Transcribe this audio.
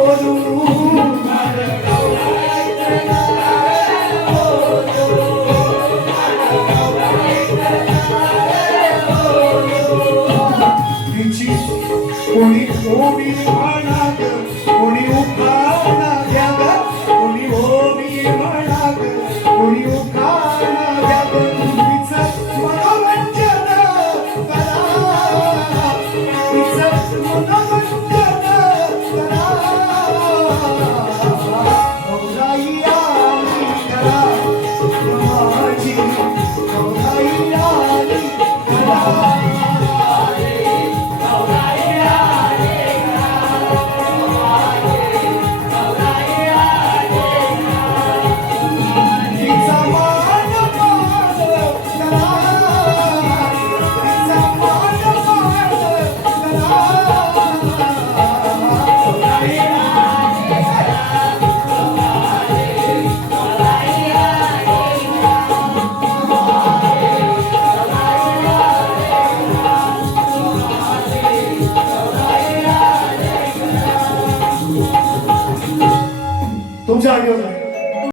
Por isso, me Oh. 자격을